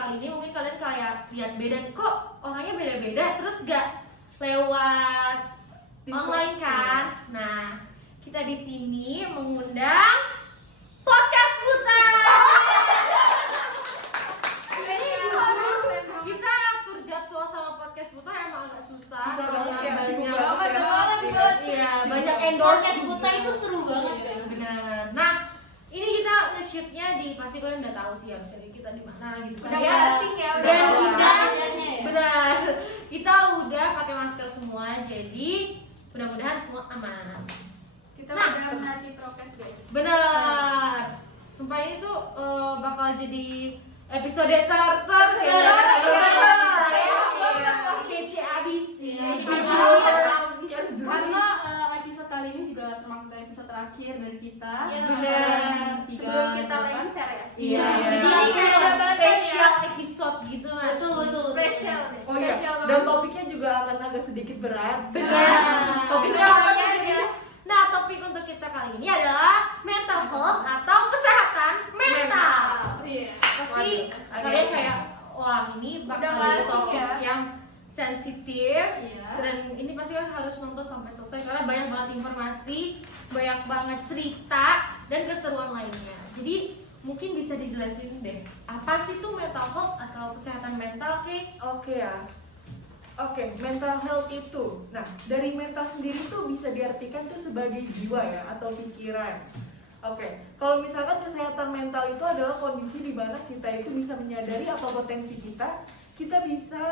kali ini mungkin kalian kayak lihat beda kok orangnya beda-beda, terus gak lewat online kan? Nah, kita di sini mengundang podcast buta. Kita atur jadwal sama podcast buta emang agak susah. Banyak endorse. Podcast buta itu seru banget guys. Benar. Nah, ini kita nge-shootnya di, pasti kalian udah tahu sih harusnya kita di mana gitu kan. Udah asing ya, Dan kita ya. benar. Kita udah pakai masker semua, jadi mudah-mudahan semua aman. Kita udah menaati prokes guys. Benar. Sumpah ini tuh bakal jadi episode starter sekarang. Kece abis ya. Karena episode kali ini juga termasuk episode terakhir dari kita. Benar. Sebelum kita lengser ya. Iya. Jadi ini kayak special episode gitu mas. Betul. Special. Oh iya. Dan topiknya juga akan agak sedikit berat. Benar. Topiknya apa ya? Nah, topik untuk kita kali ini adalah mental health atau kesehatan mental. Iya. Pasti kalian kayak wah ini bakal jadi topik yang sensitif. Iya. Dan ini pasti kan harus nonton sampai selesai karena banyak banget informasi, banyak banget cerita dan keseruan lainnya. Jadi mungkin bisa dijelasin deh, apa sih tuh mental health atau kesehatan mental, Kay? Oke, mental health itu, nah dari mental sendiri tuh bisa diartikan tuh sebagai jiwa ya atau pikiran. Oke, kalau misalkan kesehatan mental itu adalah kondisi di mana kita itu bisa menyadari apa potensi kita bisa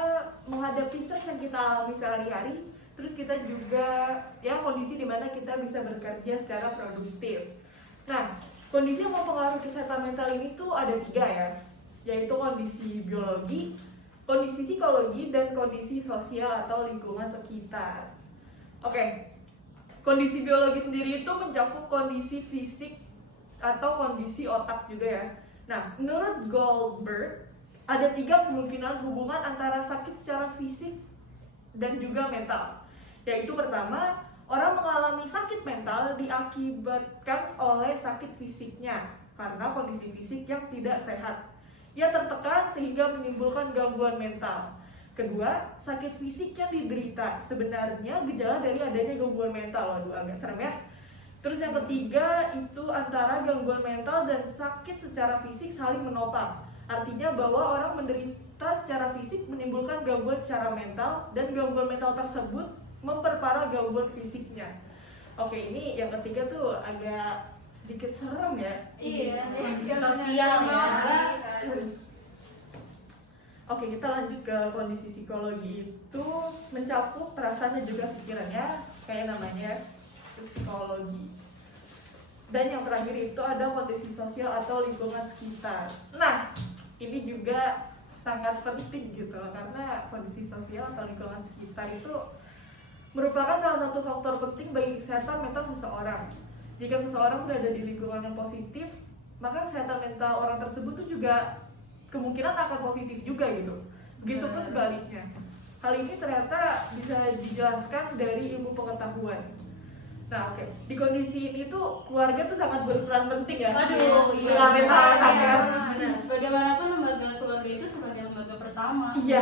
menghadapi stres yang kita alami sehari-hari, terus kita juga ya kondisi di mana kita bisa bekerja secara produktif. Nah, kondisi yang mempengaruhi kesehatan mental ini tuh ada 3 ya, yaitu kondisi biologi, kondisi psikologi, dan kondisi sosial atau lingkungan sekitar. Oke, kondisi biologi sendiri itu mencakup kondisi fisik atau kondisi otak juga ya. Nah, menurut Goldberg, ada 3 kemungkinan hubungan antara sakit secara fisik dan juga mental. Yaitu pertama, orang mengalami sakit mental diakibatkan oleh sakit fisiknya karena kondisi fisik yang tidak sehat. Ia tertekan sehingga menimbulkan gangguan mental. Kedua, sakit fisik yang diderita sebenarnya gejala dari adanya gangguan mental. Waduh, agak serem ya. Terus yang ketiga itu antara gangguan mental dan sakit secara fisik saling menopang. Artinya bahwa orang menderita secara fisik menimbulkan gangguan secara mental dan gangguan mental tersebut memperparah gangguan fisiknya. Oke, ini yang ketiga tuh agak sedikit serem ya. Iya. Sosial ya. Oke, kita lanjut ke kondisi psikologi. Itu mencakup perasaannya juga pikirannya, kayak namanya psikologi. Dan yang terakhir itu ada kondisi sosial atau lingkungan sekitar. Nah, ini juga sangat penting gitu loh, karena kondisi sosial atau lingkungan sekitar itu merupakan salah satu faktor penting bagi kesehatan mental seseorang. Jika seseorang berada di lingkungan yang positif, maka kesehatan mental orang tersebut tuh juga kemungkinan akan positif juga gitu. Begitupun sebaliknya. Hal ini ternyata bisa dijelaskan dari ilmu pengetahuan. Nah, oke. Di kondisi ini tuh keluarga tuh sangat berperan penting ya. Waduh, iya. Bagaimanapun lembaga keluarga itu sebagai lembaga pertama. Iya,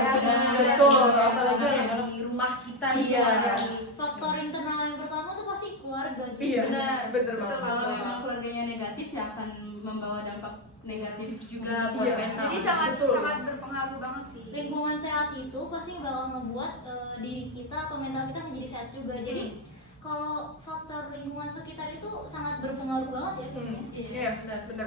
betul. Apalagi di rumah kita Iya. Faktor internal yang pertama tuh pasti keluarga. Iya, bener Betul, banget. kalau memang keluarganya negatif ya akan membawa dampak negatif juga buat Iya. mental. Jadi sangat Betul. berpengaruh banget sih. Lingkungan sehat itu pasti bakal ngebuat diri kita atau mental kita menjadi sehat juga. Jadi kalau faktor lingkungan sekitar itu sangat berpengaruh banget ya kayaknya. Iya, benar.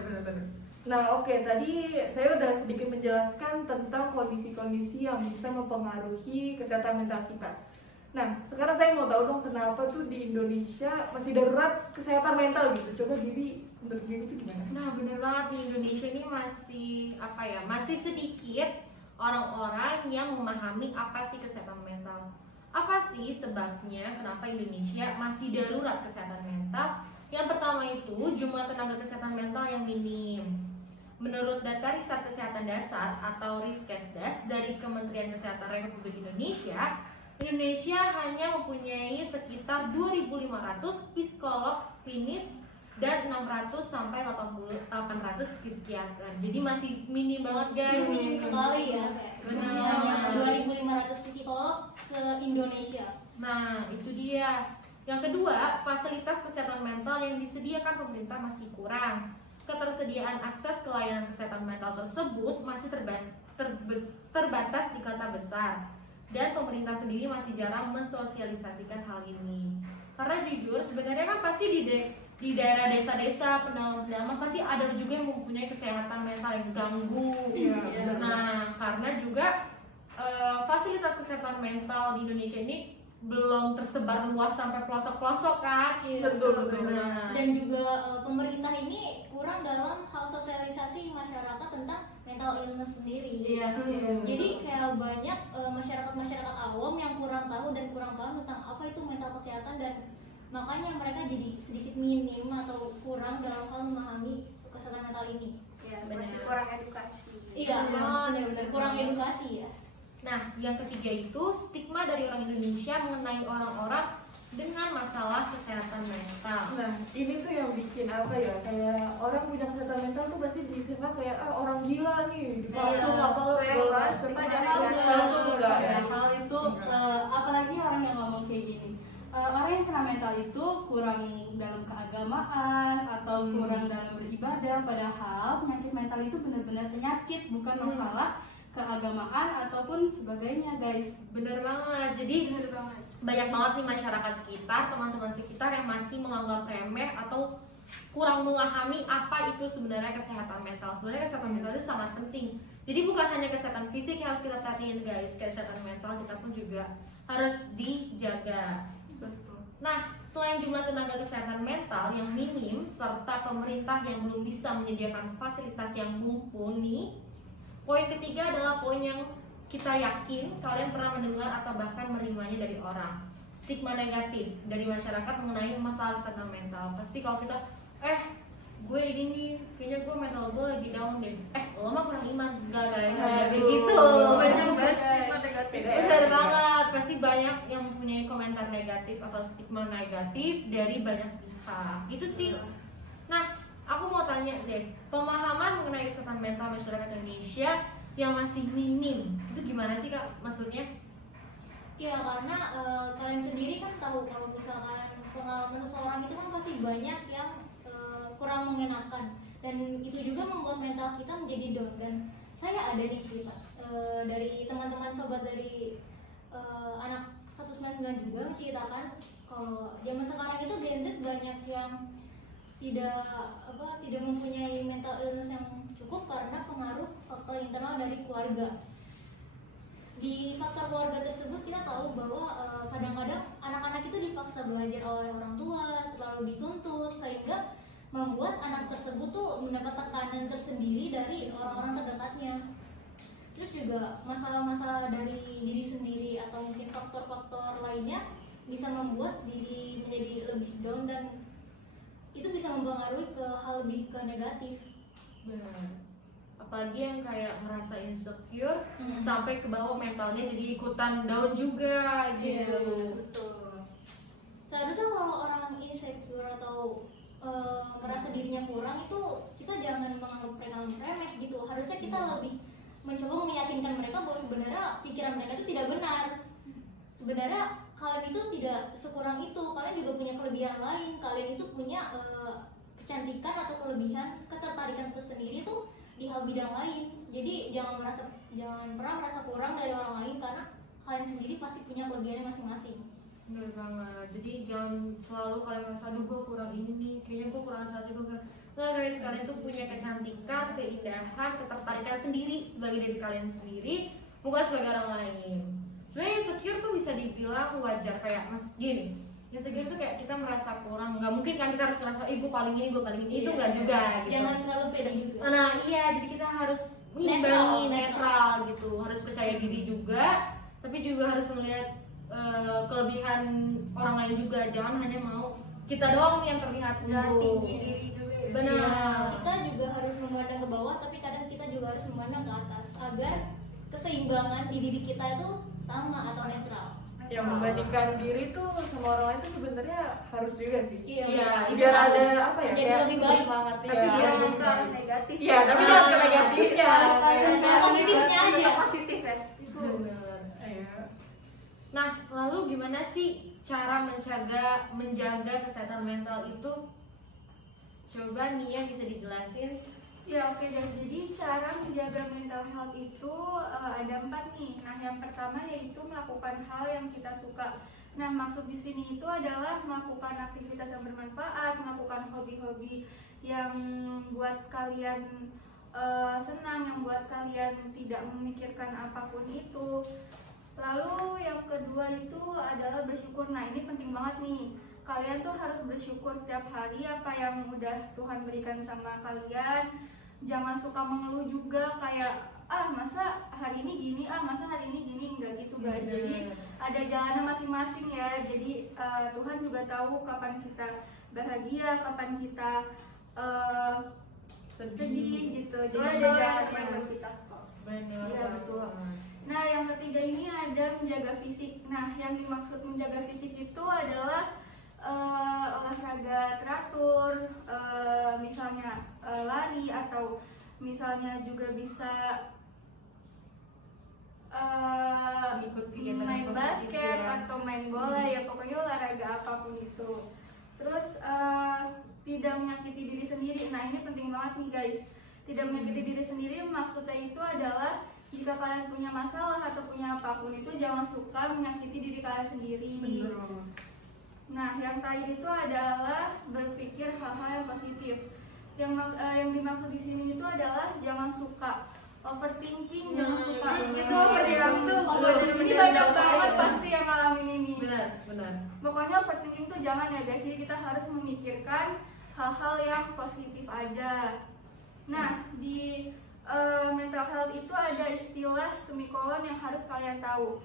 Nah, oke, tadi saya udah sedikit menjelaskan tentang kondisi-kondisi yang bisa mempengaruhi kesehatan mental kita. Nah, sekarang saya mau tahu dong kenapa tuh di Indonesia masih darurat kesehatan mental gitu. Coba Bibi, menurut Bibi itu gimana? Nah, bener banget di Indonesia ini masih sedikit orang-orang yang memahami apa sih kesehatan mental. Apa sih sebabnya kenapa Indonesia masih darurat kesehatan mental? Yang pertama itu jumlah tenaga kesehatan mental yang minim. Menurut data Riset Kesehatan Dasar atau Riskesdas dari Kementerian Kesehatan Republik Indonesia, Indonesia hanya mempunyai sekitar 2.500 psikolog klinis dan 600 sampai 800 psikiater. Jadi masih minim banget guys. Minim sekali ya. Benar. Hanya 2.500 psikolog se-Indonesia. Nah, itu dia. Yang kedua, fasilitas kesehatan mental yang disediakan pemerintah masih kurang. Ketersediaan akses ke layanan kesehatan mental tersebut masih terbatas di kota besar. Dan pemerintah sendiri masih jarang mensosialisasikan hal ini. Karena jujur, sebenarnya kan pasti di daerah desa-desa, pedalaman pasti ada juga yang mempunyai kesehatan mental yang ganggu. Iya. Nah, karena juga fasilitas kesehatan mental di Indonesia ini belum tersebar luas sampai pelosok-pelosok kan. Betul. Benar. Dan juga pemerintah ini kurang dalam hal sosialisasi masyarakat tentang mental illness sendiri. Iya. Jadi kayak banyak masyarakat awam yang kurang tahu dan kurang paham tentang apa itu mental kesehatan, dan makanya mereka jadi sedikit minim atau kurang dalam hal memahami kesehatan mental ini. Ya, Benar. masih kurang edukasi. Iya, benar-benar kurang edukasi ya. Nah, yang ketiga itu stigma dari orang Indonesia mengenai orang-orang dengan masalah kesehatan mental. Nah, ini tuh yang bikin apa ya? Kayak orang punya kesehatan mental tuh pasti diistilah kayak orang gila nih, dipalsu apa lo segala macam. Padahal Padahal itu apalagi orang yang ngomong kayak gini. Orang yang kena mental itu kurang dalam keagamaan atau kurang dalam beribadah, padahal penyakit mental itu benar-benar penyakit, bukan masalah keagamaan ataupun sebagainya, guys. Bener banget. Jadi banyak banget nih masyarakat sekitar, teman-teman sekitar yang masih menganggap remeh atau kurang memahami apa itu sebenarnya kesehatan mental. Sebenarnya kesehatan mental itu sangat penting. Jadi bukan hanya kesehatan fisik yang harus kita perhatiin guys, kesehatan mental kita pun juga harus dijaga. Nah, selain jumlah tenaga kesehatan mental yang minim serta pemerintah yang belum bisa menyediakan fasilitas yang mumpuni, poin ketiga adalah poin yang kita yakin kalian pernah mendengar atau bahkan menerimanya dari orang. Stigma negatif dari masyarakat mengenai masalah kesehatan mental. Pasti kalau kita, gue ini nih, kayaknya gue mental gue lagi down deh. Lo mah kurang iman. Enggak guys, kayak gitu. Banyak banget stigma negatif. Benar banget, pasti banyak yang mempunyai komentar negatif atau stigma negatif dari banyak pihak. Itu sih. Nah, aku mau tanya deh, pemahaman mengenai kesehatan mental masyarakat Indonesia yang masih minim, itu gimana sih Kak? Maksudnya? Ya karena kalian sendiri kan tahu kalau misalkan pengalaman seseorang itu kan pasti banyak yang kurang mengenakan, dan itu juga membuat mental kita menjadi down. Dan saya ada nih cerita dari teman-teman sobat dari anak 199 juga menceritakan kalau zaman sekarang itu Gen Z banyak yang tidak mempunyai mental illness yang cukup karena pengaruh faktor internal dari keluarga. Di faktor keluarga tersebut kita tahu bahwa kadang-kadang anak-anak itu dipaksa belajar oleh orang tua, terlalu dituntut, sehingga membuat anak tersebut tuh mendapat tekanan tersendiri dari orang-orang terdekatnya. Terus juga masalah-masalah dari diri sendiri atau mungkin faktor-faktor lainnya bisa membuat diri menjadi lebih down, dan itu bisa mempengaruhi ke hal lebih ke negatif. Benar. Apalagi yang kayak merasa insecure sampai ke bawah mentalnya jadi ikutan down juga gitu. Betul. Seharusnya kalau orang insecure atau merasa dirinya kurang itu kita jangan menganggap mereka remeh gitu. Harusnya kita lebih mencoba meyakinkan mereka bahwa sebenarnya pikiran mereka itu tidak benar. Sebenarnya kalian itu tidak sekurang itu, kalian juga punya kelebihan lain. Kalian itu punya kecantikan atau kelebihan, ketertarikan tersendiri tuh di hal bidang lain. Jadi jangan pernah merasa kurang dari orang lain, karena kalian sendiri pasti punya kelebihannya masing-masing. Bener banget. Jadi jangan selalu kalian merasa, aduh gue kurang ini nih, kayaknya gue kurang satu juga. Nah guys, kalian tuh punya kecantikan, keindahan, ketertarikan sendiri sebagai diri kalian sendiri, bukan sebagai orang lain. Sebenarnya insecure tuh bisa dibilang wajar, kayak mas gini. Insecure tuh kayak kita merasa kurang, nggak mungkin kan kita harus merasa, gue paling ini, itu nggak juga gitu. Jangan terlalu pede juga. Nah iya, jadi kita harus mengimbangi, netral gitu, harus percaya diri juga, tapi juga harus melihat kelebihan orang lain juga. Jangan hanya mau kita doang yang terlihat tinggi diri juga ya. Benar. Kita juga harus memandang ke bawah, tapi kadang kita juga harus memandang ke atas agar keseimbangan di diri kita itu sama atau netral. yang membandingkan diri tuh sama orang lain tuh sebenarnya harus juga sih. Iya, Biar ada apa ya? jadi kayak lebih baik. semangat Tapi ya. jangan ke arah negatif. Iya, tapi jangan ke negatifnya. Positifnya aja. Positif ya. Itu Bener. Iya. Nah, lalu gimana sih cara menjaga kesehatan mental itu? Coba Nia bisa dijelasin. ya oke dan jadi cara menjaga mental health itu ada 4 nih. Nah, yang pertama yaitu melakukan hal yang kita suka. Nah, maksud di sini itu adalah melakukan aktivitas yang bermanfaat, melakukan hobi-hobi yang buat kalian senang, yang buat kalian tidak memikirkan apapun itu. Lalu yang kedua itu adalah bersyukur. Nah, ini penting banget nih. Kalian tuh harus bersyukur setiap hari apa yang udah Tuhan berikan sama kalian. Jangan suka mengeluh juga kayak masa hari ini gini, masa hari ini gini, enggak gitu guys. Jadi ada jalannya masing-masing ya. Jadi Tuhan juga tahu kapan kita bahagia, kapan kita sedih gitu. Jadi ada jalannya buat kita kok. Iya, betul. Nah, yang ketiga ini ada menjaga fisik. Nah, yang dimaksud menjaga fisik itu adalah olahraga teratur, misalnya lari atau misalnya juga bisa main basket atau main bola ya, pokoknya olahraga apapun itu. Terus tidak menyakiti diri sendiri. Nah, ini penting banget nih guys. Tidak menyakiti diri sendiri maksudnya itu adalah jika kalian punya masalah atau punya apapun itu jangan suka menyakiti diri kalian sendiri. Nah, yang terakhir itu adalah berpikir hal-hal yang positif. Yang dimaksud di sini itu adalah jangan suka overthinking, jangan suka itu overthinking. Ini banyak banget pasti yang ngalamin ini. Benar. Pokoknya overthinking tuh jangan ya guys. Jadi kita harus memikirkan hal-hal yang positif aja. Nah, di mental health itu ada istilah semikolon yang harus kalian tahu.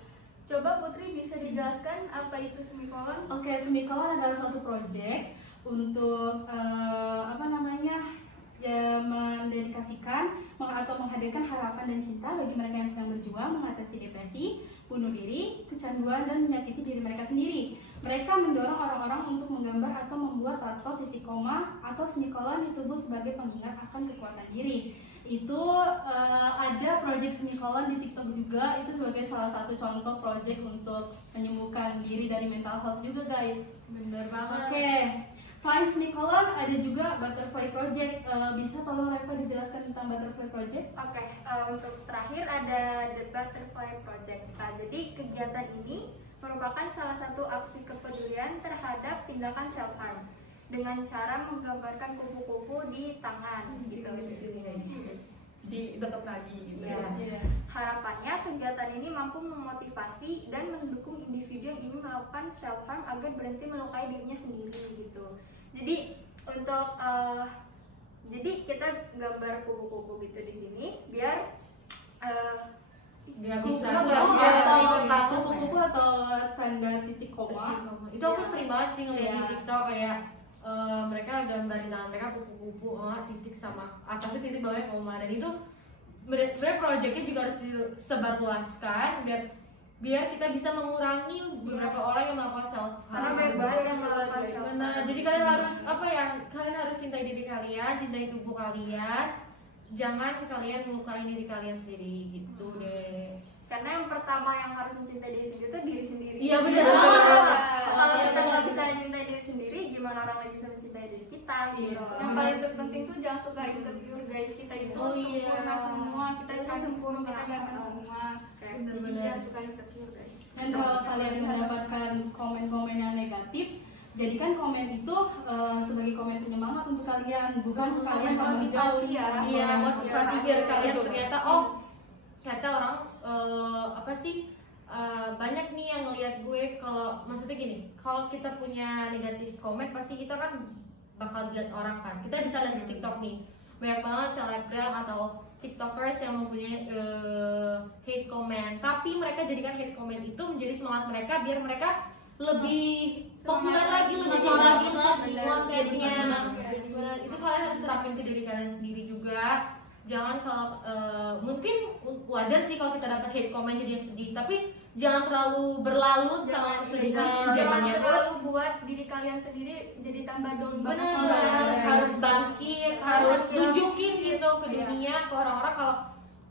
Coba Putri bisa dijelaskan apa itu semikolon? Oke, semikolon adalah suatu proyek untuk mendedikasikan atau menghadirkan harapan dan cinta bagi mereka yang sedang berjuang mengatasi depresi, bunuh diri, kecanduan, dan menyakiti diri mereka sendiri. Mereka mendorong orang-orang untuk menggambar atau membuat tato, titik koma, atau semikolon di tubuh sebagai pengingat akan kekuatan diri. Itu ada proyek semikolon di TikTok juga, itu sebagai salah satu contoh proyek untuk menyembuhkan diri dari mental health juga guys. Benar banget. Oke, selain semikolon ada juga butterfly project. Bisa tolong Reva dijelaskan tentang butterfly project? Oke, untuk terakhir ada the butterfly project. Nah, jadi kegiatan ini merupakan salah satu aksi kepedulian terhadap tindakan self harm dengan cara menggambarkan kupu-kupu di tangan gitu. Di dekat lagi gitu. Iya. Harapannya kegiatan ini mampu memotivasi dan mendukung individu yang ingin melakukan self harm agar berhenti melukai dirinya sendiri gitu. Jadi untuk jadi kita gambar kupu-kupu gitu di sini biar Dia bisa kupu-kupu atau tanda titik koma. Itu aku sering banget sih ngeliat di TikTok kayak mereka gambarin tangan mereka kupu-kupu, titik sama atasnya titik, bawahnya koma. Dan itu sebenarnya proyeknya juga harus disebarluaskan biar kita bisa mengurangi beberapa orang yang melakukan self harm. Karena banyak banget yang melakukan self harm. Nah, jadi kalian harus kalian harus cintai diri kalian, cintai tubuh kalian. Jangan kalian melukai diri kalian sendiri gitu deh. Karena yang pertama yang harus mencintai diri sendiri itu diri sendiri. Iya, benar. Kalau kita nggak bisa mencintai diri sendiri, gimana orang lain bisa mencintai diri kita? Gitu. Yang paling terpenting tuh jangan suka insecure guys. Kita itu sempurna semua, kita cantik semua, kita ganteng semua. Jadi jangan suka insecure guys. Dan kalau kalian mendapatkan komen-komen yang negatif, jadikan komen itu sebagai komen penyemangat untuk kalian, bukan kalian motivasi ya. Iya, motivasi biar kalian ternyata ternyata orang banyak nih yang ngelihat gue. Kalau maksudnya gini, kalau kita punya negatif komen pasti kita kan bakal lihat orang kan. Kita bisa lihat di TikTok nih, banyak banget selebgram atau tiktokers yang mempunyai hate comment, tapi mereka jadikan hate comment itu menjadi semangat mereka biar mereka lebih populer lagi, lebih semangat lagi kontennya. Itu kalian harus terapin ke diri kalian sendiri juga. Jangan kalau mungkin wajar sih kalau kita dapat hate comment jadi yang sedih, tapi jangan terlalu berlarut sama kesedihan, jangan zamannya terlalu buat diri kalian sendiri jadi tambah down banget. benar, harus bangkit, harus tunjukin gitu ke Iya. dunia, ke orang-orang kalau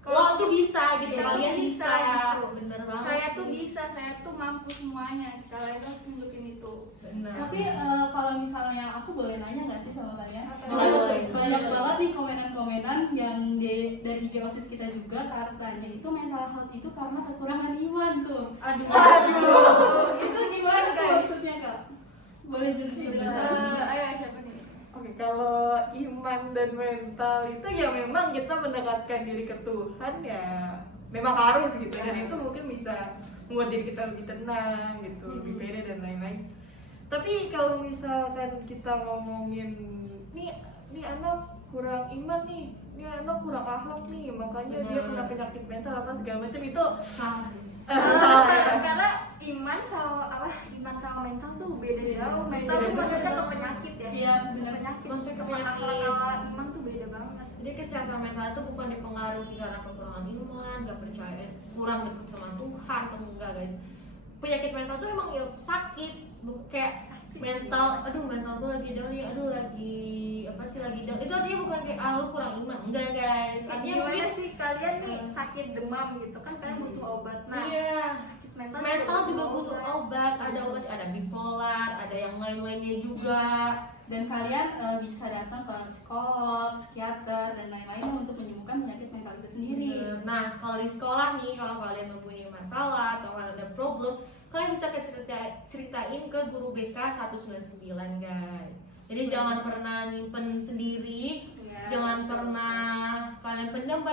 lo tuh bisa gitu, Kita kalian tuh bisa, gitu. bener banget Saya sih. tuh bisa, saya tuh mampu semuanya. Kalian harus tunjukin itu. Bener. Tapi kalau misalnya aku boleh nanya nggak sih sama kalian? Boleh. Banyak banget nih komenan-komenan yang dari geosis kita juga katanya itu mental health itu karena kekurangan iman tuh. Aduh. Itu gimana tuh maksudnya kak? Boleh jelaskan? Ayo siapa nih? Oke, kalau iman dan mental itu ya memang kita mendekatkan diri ke Tuhan ya memang harus gitu, dan itu mungkin bisa membuat diri kita lebih tenang gitu, lebih pede dan lain-lain. Tapi kalau misalkan kita ngomongin nih anak kurang iman nih anak kurang akhlak nih, makanya dia kena penyakit mental apa segala macam, itu salah. Karena iman sama mental tuh beda jauh. Mental tuh maksudnya ke penyakit ya. Iya, benar. Penyakit. Maksudnya ke Kalau penyakit. iman tuh beda banget. Jadi kesehatan mental itu bukan dipengaruhi karena kekurangan iman, gak percaya, kurang dekat sama Tuhan atau enggak guys. Penyakit mental tuh emang ya sakit, kayak mental, aduh mental tuh lagi down nih, aduh lagi lagi down. Itu artinya bukan kayak lu kurang iman, enggak guys. Artinya Gimana mungkin sih kalian nih sakit demam gitu kan kalian butuh obat. Nah, iya. sakit mental, Mental juga butuh obat, ada obat, ada bipolar, ada yang lain-lainnya juga. Dan kalian bisa datang ke psikolog, psikiater dan lain-lainnya untuk menyembuhkan penyakit mental itu sendiri. Nah, kalau di sekolah nih, kalau kalian mempunyai masalah atau kalian ada problem, kalian bisa ceritain ke guru BK 199 guys. Jadi jangan pernah nyimpen sendiri, Iya, jangan pernah kalian pendam,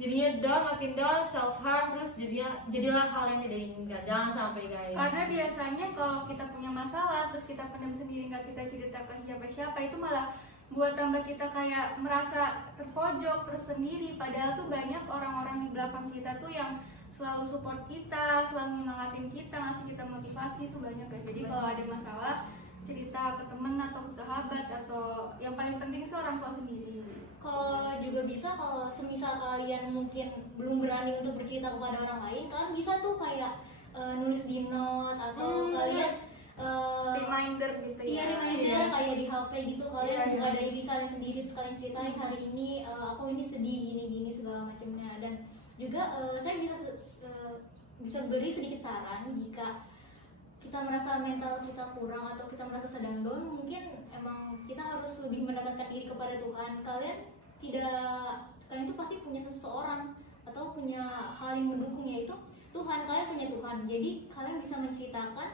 jadinya down, makin down, self harm, terus jadilah hal yang tidak diinginkan. Jangan sampai guys. Karena biasanya kalau kita punya masalah terus kita pendam sendiri, nggak kita cerita ke siapa-siapa, itu malah buat tambah kita kayak merasa terpojok, tersendiri. Padahal tuh banyak orang-orang di belakang kita tuh yang selalu support kita, selalu nyemangatin kita, ngasih kita motivasi, itu banyak kan. Jadi kalau ada masalah cerita ke temen atau ke sahabat, atau yang paling penting sih orang tua sendiri. Kalau juga bisa, kalau semisal kalian mungkin belum berani untuk bercerita kepada orang lain, kalian bisa tuh kayak nulis di note atau kalian Reminder gitu iya ya. reminder kayak di HP gitu, kalian Iya, buka iya. diary kalian sendiri, sekalian ceritain hari ini aku ini sedih gini segala macamnya. Dan juga saya bisa beri sedikit saran, jika kita merasa mental kita kurang atau kita merasa sedang down, mungkin emang kita harus lebih mendekatkan diri kepada Tuhan. Kalian itu pasti punya seseorang atau punya hal yang mendukung, yaitu Tuhan. Kalian punya Tuhan, jadi kalian bisa menceritakan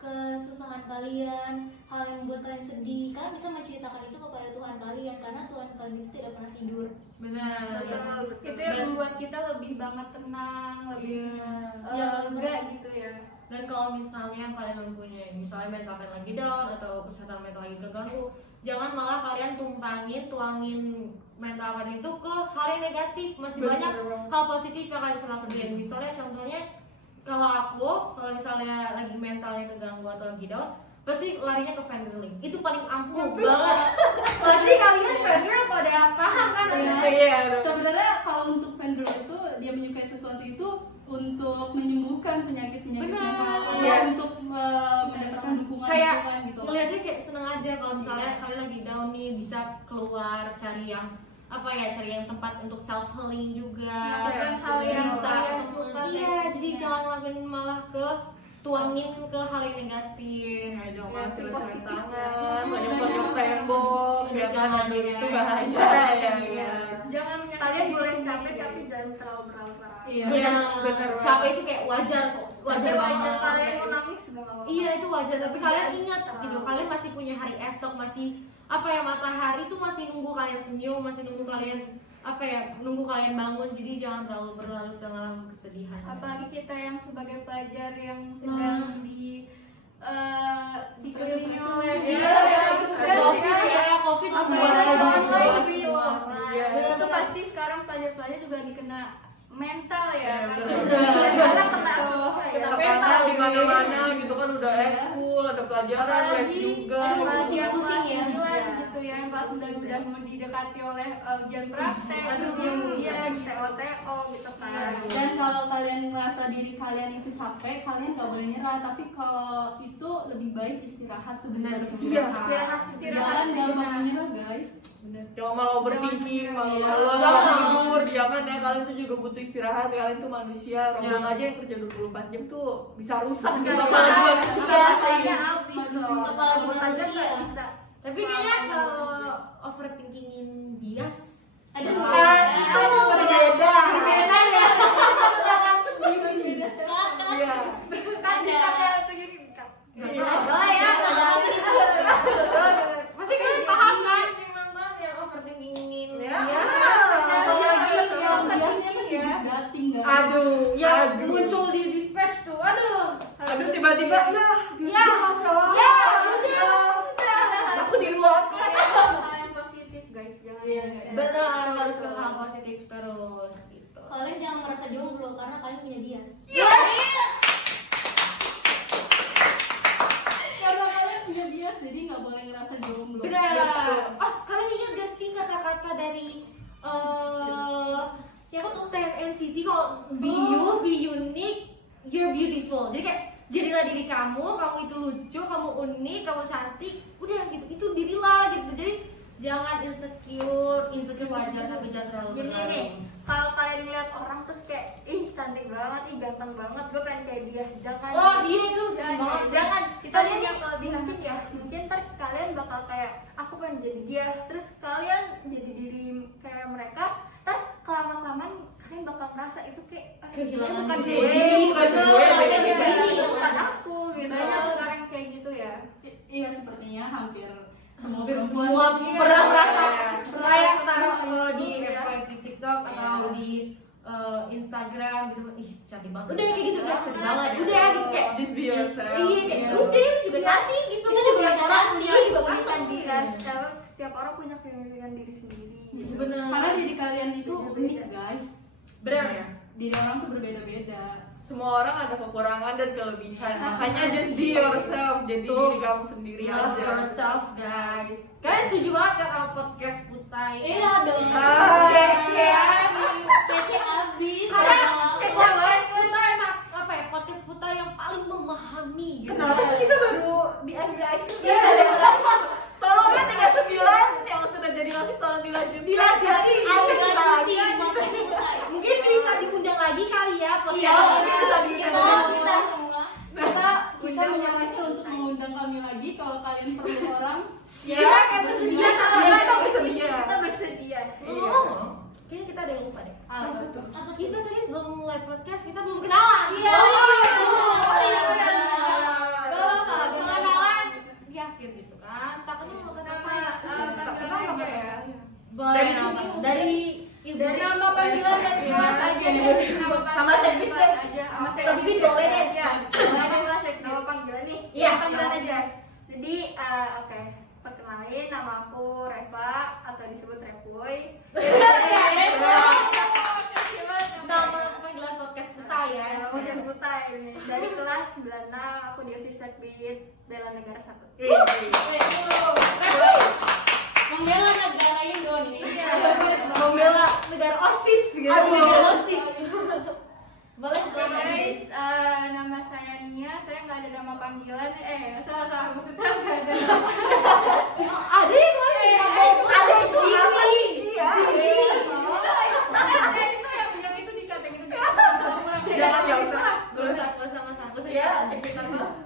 kesusahan kalian, hal yang membuat kalian sedih, kalian bisa menceritakan itu kepada Tuhan kalian, karena Tuhan kalian itu tidak pernah tidur. Benar. Betul. Itu yang membuat kita lebih banget tenang, lebih Iya. lega gitu ya. Dan kalau misalnya kalian mempunyai misalnya mental kalian lagi down atau kesehatan mental lagi terganggu, jangan malah kalian tuangin mental kalian itu ke hal yang negatif. Masih banyak hal positif yang kalian bisa kerjain. Misalnya contohnya kalau misalnya lagi mentalnya terganggu atau lagi down, pasti larinya ke fan drilling. Itu paling ampuh banget. Pasti kalian fan drill pada paham kan? Iya. Sebenarnya kalau untuk vendor itu dia menyukai sesuatu itu untuk menyembuhkan penyakit-penyakit Benar. mental, Iya. untuk mendapatkan dukungan Kayak gitu. ngeliatnya kayak seneng aja kalau misalnya kalian lagi down nih, bisa keluar cari yang tempat untuk self healing juga, Melakukan hal yang cerita kalian ke suka, temen. Iya, basicnya. jadi jangan ngelakuin malah ke tuangin ke hal yang negatif. Jangan Ya, kasih positif tangan, ya. banyak tembok, Iya, ya kan, jangan, aduh, itu guys. bahaya ya. Jangan menyakiti Kalian diri boleh gitu. capek ya. tapi jangan terlalu berlarut-larut. Iya. Benar, benar. capek itu kayak wajar kok, wajar banget. Kalian mau nangis gak apa-apa. Iya, itu wajar, tapi kalian ingat Terlalu. gitu, kalian masih punya hari esok, masih matahari itu masih nunggu kalian senyum, masih nunggu kalian nunggu kalian bangun. Jadi jangan terlalu berlarut dalam kesedihan. Apalagi kita yang sebagai pelajar yang sedang di dikelilingi oleh COVID apalagi online buat gitu. semua. Iya. Dan itu pasti sekarang pelajar-pelajar juga dikena mental ya, Iya, karena benar. karena kena semua ya. Karena di mana-mana gitu kan udah ekskul, ada pelajaran, les Apalagi juga. aduh, kelas pusing-pusing ya. 9 gitu ya yang kelas 9 udah mau didekati oleh ujian praktek, Aduh, ujian TO gitu kan. Dan kalau kalian merasa diri kalian itu capek, kalian gak boleh nyerah. Tapi kalau itu lebih baik istirahat sebentar. Iya. Jangan gampang menyerah guys. Jangan malah overthinking, Iya. malah tidur. Jangan ya, kalian tuh juga butuh istirahat. Kalian tuh manusia, robot aja yang kerja 24 jam tuh bisa rusak gitu. Apalagi manusia. Tapi kayaknya kalau overthinkingin bias, Aduh. itu berbeda. Bedanya. Iya. Masalah ya. Pasti kalian paham kan? Memang kan yang overthinkingin Ya. bias. Apalagi yang biasanya kan juga dating guys. Aduh, Yang aduh. muncul di dispatch tuh, aduh. Aduh, tiba-tiba Ya, aku di luar. Hal yang positif guys, jangan Iya, guys. benar, harus ke hal positif terus gitu. Kalian jangan merasa jomblo karena kalian punya bias. Karena kalian punya bias, jadi nggak boleh ngerasa jomblo. Benar. Betul. Oh, kalian ingat gak sih kata-kata dari siapa tuh TNCT kok? Be you, be unique, you're beautiful. Jadi kayak jadilah diri kamu itu lucu, kamu unik, kamu cantik. Udah gitu, itu dirilah gitu. Jadi jangan insecure wajar tapi jangan terlalu Gini berlarut. nih, kalau kalian lihat orang terus kayak ih cantik banget, ih ganteng banget, gue pengen kayak dia, jangan. Oh iya itu sering jangan, banget sih. jangan. Kita Kalian jadi yang kelebihan tuh ya, mungkin ntar kalian bakal kayak aku pengen jadi dia, terus kalian jadi diri kayak mereka, ntar kelamaan kalian bakal merasa itu kayak Kehilangan bukan diri. gue, Bukan bukan gue, gue, beda sendiri. bukan aku gitu. Banyak Sekarang kayak gitu ya. Iya, sepertinya hampir semua Hampir perempuan semua pernah merasa Iya. kayak taruh di Iya. FYP di TikTok atau Iya. di Instagram gitu, ih cantik banget, udah kayak gitu kan, cantik Iya. banget, udah gitu kayak Just be yourself. iya kayak Iya. udah lu juga cantik gitu, Kita juga Setiap orang cantik, punya juga keunikan unikan diri. diri, setiap orang punya keunikan diri sendiri gitu. Bener. Karena diri kalian itu unik guys. Bener. Diri orang tuh berbeda-beda. Semua orang ada kekurangan dan kelebihan. Makanya just be yourself. Jadi Tuh. diri kamu sendiri Love aja. yourself guys. Kalian setuju banget kan sama podcast Putai? Iya dong. Kece abis. Kece abis. Karena podcast Putai emang apa ya, podcast Putai yang paling memahami gitu. Kenapa sih kita baru di akhir-akhir? Iya. Tolong kan 39 yang sudah jadi notis tolong dilanjutin. Dilanjutin. Lanjutin podcast Putai. Mungkin bisa diundang lagi kali ya podcast. Iya, bisa. kita semua. Kita menyarankan untuk mengundang kami lagi kalau kalian perlu orang. Ya, kayak bersedia sama Iya, kalian. kita bersedia. Kita bersedia. Iya. Kayaknya kita ada yang lupa deh. Apa tuh? Apa Kita tadi sebelum mulai podcast kita belum kenalan. Iya. Iya. Gak apa-apa, Pengenalan di akhir gitu kan. Takutnya mau kenal saya. Panggilan aja ya. Boleh Dari nama. sini. Dari ibu. Dari nama panggilan dari Iya. kelas aja deh. Nama Sama panggilan Sevin kelas deh. aja. Sama Sevin boleh deh. Ya. Nama panggilan nih. Iya. Nama panggilan aja. Jadi oke. Perkenalin, nama aku Reva atau disebut Repuy. Nama panggilan podcast kita ya. Nama podcast Kutai ini. Dari kelas 96 aku di OSIS Sekbid Bela Negara 1. Membela negara Indonesia. Membela negara OSIS gitu. Aduh. Negara OSIS. Boleh Oke silakan. guys, nama saya Nia. Saya nggak ada nama panggilan. Salah maksudnya nggak ada. Ada yang boleh. Ada itu Zizi. Iya. Itu yang itu dikatain itu. Jangan, jangan. Gak usah mas-mas. Iya, kita mah.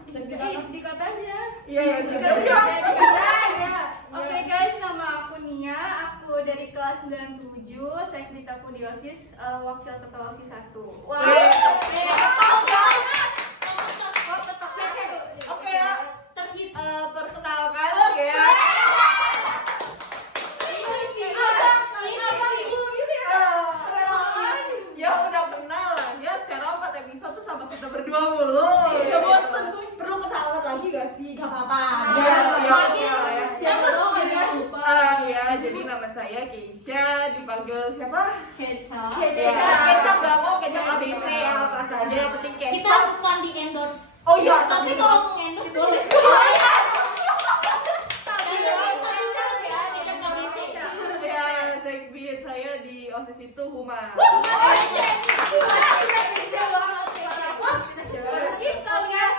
Dikata aja. Iya, Dikata aja. Oke guys, nama aku Nia. Aku dari kelas 97. Saya aku di OSIS, wakil ketua OSIS 1. Wah. Oke ya. Terhits. Perkenalkan ya. Ya udah kenal lah ya, sekarang 4 episode tuh sama kita berdua mulu. Udah bosen. Perlu ketahuan lagi gak sih? Gak apa-apa. Ya. Siapa tahu ada yang lupa. Ya, jadi nama saya Keisha, dipanggil siapa? Kecap. Ya, Kecap nggak mau Kecap ABC ya, apa saja yang penting Kita Kecap. bukan di endorse. Oh iya, Tapi kalau mau endorse boleh. humas. Kalian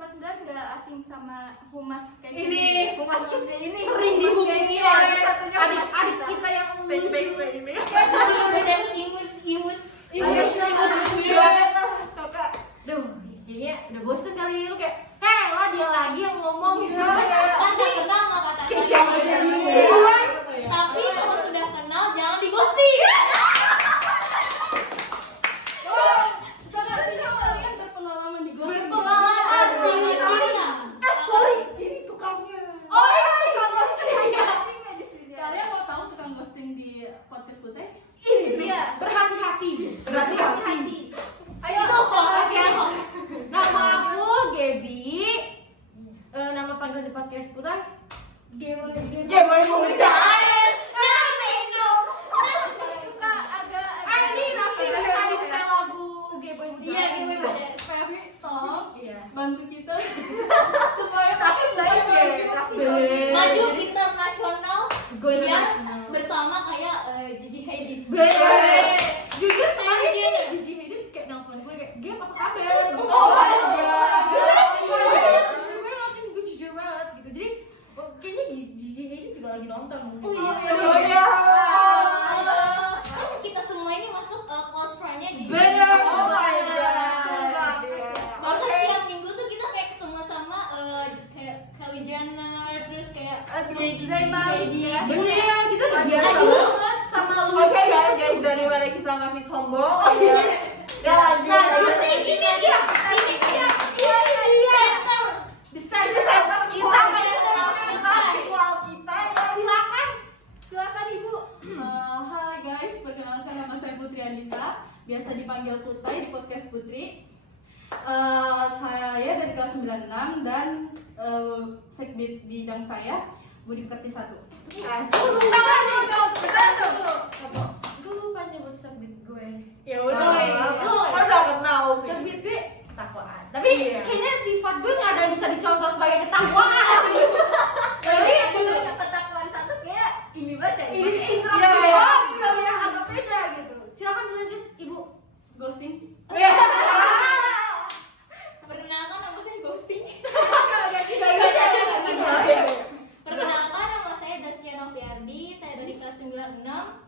149 nggak asing sama humas kayak Ini humas ini sering dihubungi oleh adik-adik kita yang lucu. ini. Duh, kayaknya udah bosen kali lu kayak, heh lah dia lagi yang ngomong. Kan gak kenal mah kata tapi kalau sudah kenal jangan di ghosting. Sepertinya kalian berpengalaman di ghosting. Pengalaman ciri-cirinya. Sorry, ini tukangnya. Oh iya, tukang ghosting. Kalian mau tahu tukang ghosting di podcast Putih? Ini Iya. berhati-hati. Berhati-hati. Ayo Itu host ya host. Nama aku Gaby. Nama panggilan di podcast Putar Gaby. Gimana mau Jangan. suka agak Ini Raffi bisa di setel lagu Gaby. Iya, gue baca. Feby, tolong Iya. bantu kita supaya Raffi Maju internasional Gue biar bersama kayak Gigi Hadid. Jujur kemarin Jenner. Gigi Hadid kayak nelfon gue kayak, Gap apa kabar? Oh my god. Gue ngeliatin gue jujur banget gitu. Jadi kayaknya Gigi Hadid juga lagi nonton. Oh iya. Oh iya. Kan kita semua ini masuk close friend-nya Gigi. Bener. Oh my god. Bahkan tiap minggu tuh kita kayak ketemu sama kayak Kylie Jenner, terus kayak Gigi Hadid. Bener, kita udah biasa Aduh. banget sama lu. Oke guys, daripada kita makin sombong, ya lanjut. Ini dia. Center kita, visual kita, silakan. silakan ibu. Hai guys, perkenalkan nama saya Putri Anissa, biasa dipanggil Putri di podcast Putri. Saya dari kelas 96 dan segmen bidang saya Budi Pekerti 1. Gue lupa nyebut serbit gue. Ya udah, Oh, iya. kan udah kenal sih. Serbit gue ketakwaan. Tapi Iya. kayaknya sifat gue nggak ada yang bisa dicontoh sebagai ketakwaan asli. Jadi Ketakuan satu kayak ini banget ya. ini Iya. interaksi sekali yang agak beda gitu. Silakan dilanjut Ibu. Ghosting. Perkenalkan nama saya ghosting. Iya. Perkenalkan nama saya Daskia Noviardi, saya dari kelas 96.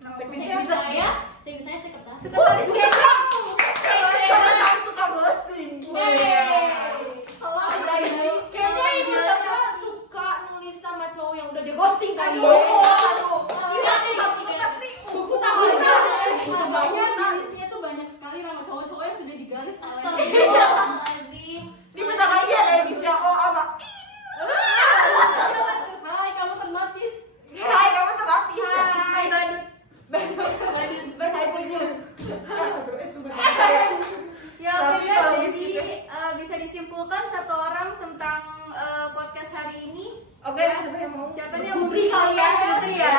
Segmen Saya sekretaris. suka ghosting. Kayaknya Ibu semua suka nulis nama cowok yang udah di ghosting kali. Buku tahunan. Bahkan di listnya tuh banyak sekali nama cowok-cowok yang sudah digaris. Astagfirullahaladzim. Ini bentar lagi ada yang bisa apa? Hai, kamu ternotis. Hai, kamu terlatih. Hai badut. Ya oke guys, jadi bisa disimpulkan satu orang tentang podcast hari ini. Oke, siapa yang mau? Siapa nih? Putri kali ya. Putri ya.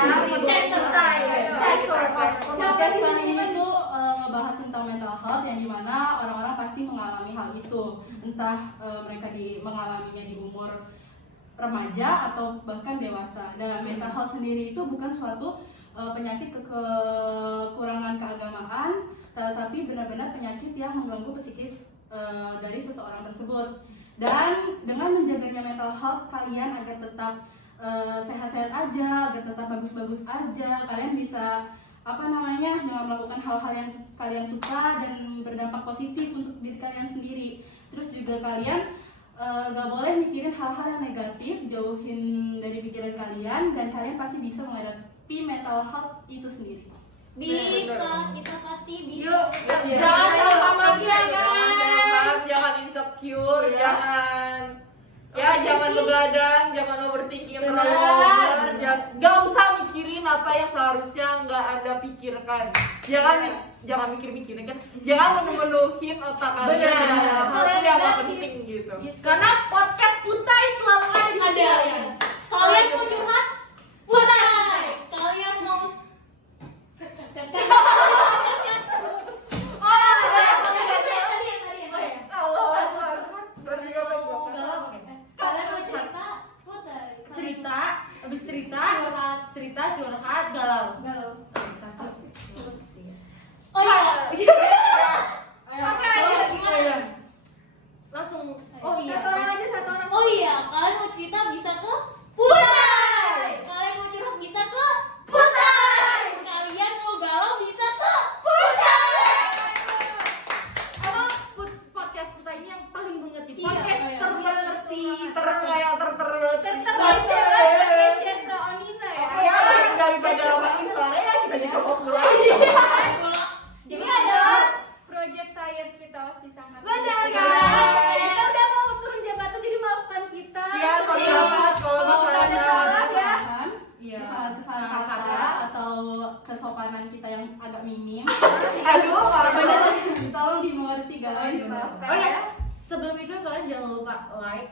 Podcast kali ini tuh ngebahas tentang mental health yang dimana orang-orang pasti mengalami hal itu, entah mereka mengalaminya di umur remaja atau bahkan dewasa. Dan mental health sendiri itu bukan suatu penyakit kekurangan keagamaan, tetapi benar-benar penyakit yang mengganggu psikis dari seseorang tersebut. Dan dengan menjaganya mental health kalian agar tetap sehat-sehat aja, agar tetap bagus-bagus aja, kalian bisa dengan melakukan hal-hal yang kalian suka dan berdampak positif untuk diri kalian sendiri. Terus juga kalian gak boleh mikirin hal-hal yang negatif, jauhin dari pikiran kalian, dan kalian pasti bisa menghadapi mental health itu sendiri. Bisa, kita pasti bisa. Yuk, Jangan salah lagi ya guys. Jangan insecure, jangan begadang, jangan overthinking terlalu banyak. Gak usah mikirin apa yang seharusnya nggak Anda pikirkan. Jangan mikir-mikirin kan. Jangan menuhin otak kalian dengan hal yang gak penting gitu. Karena podcast Putai selalu ada di sini. Ada. Kalian mau curhat? Putai. Kalian mau kalian mau cerita? Putai. Cerita, habis cerita, curhat, galau. Galau. Satu. Ayo. Oke, ayo gimana? Langsung. Oh iya. Satu orang aja, satu orang. Oh iya, kalian mau cerita bisa ke Putai. Kalian mau curhat bisa ke Putai. Kalian mau galau bisa ke Putai. Emang podcast kita ini yang paling mengerti. Iya, Podcast iya. termengerti. Baca banget Cesa Onina ya. Ya, daripada makin sore ya kita dibawa pulang. Ini adalah project tired kita OSIS angkatan. Benar, tiga. guys. Kita udah mau turun jabatan jadi maafkan kita. Iya, sorry banget kalau Kalau misalnya ada salah ya. Iya. Kesalahan kata atau kesopanan kita yang agak minim. Aduh, malah Tolong dimengerti guys. Dimaafkan Oh ya. ya, sebelum itu kalian jangan lupa like,